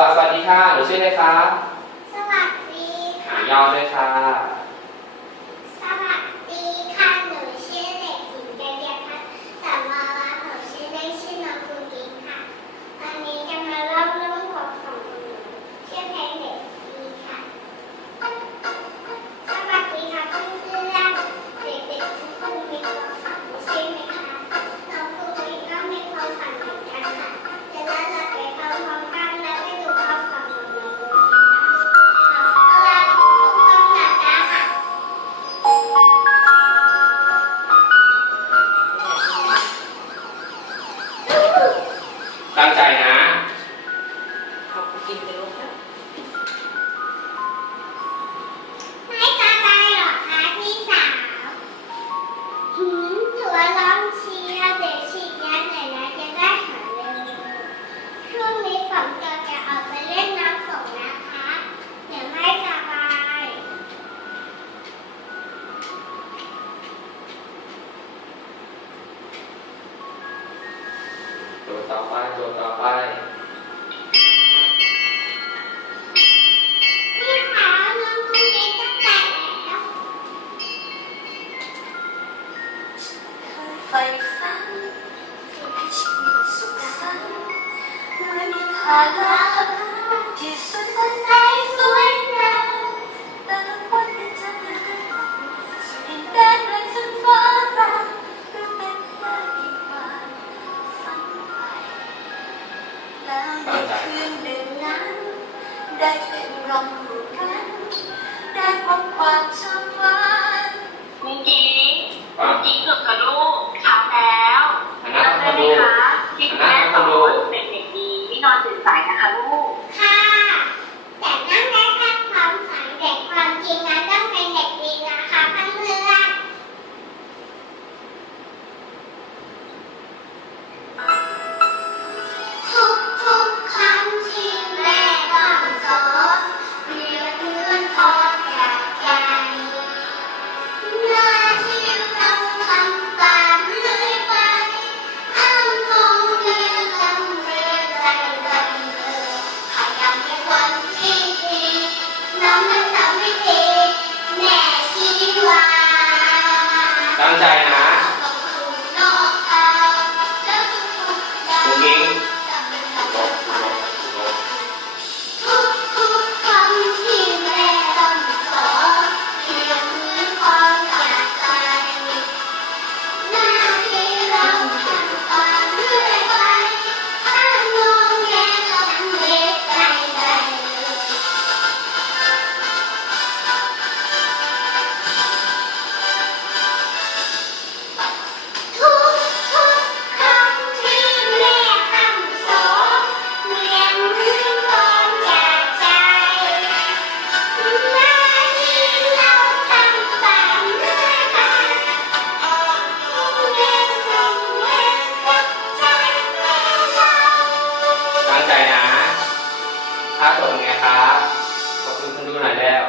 สวัสดีค่ะ หนูชื่ออะไรคะ สวัสดีค่ะยอาด้วยค่ะ ต่อไปตัวต่อไปไฟฟ้าให้ชีวิตสุขสันต์เมื่อมีภาระที่สุดนั้น để thương đừng lắm đã chuyện lòng của cánh ตั้งใจนะ นะครับ ขอบคุณคุณดูหน่อยแล้ว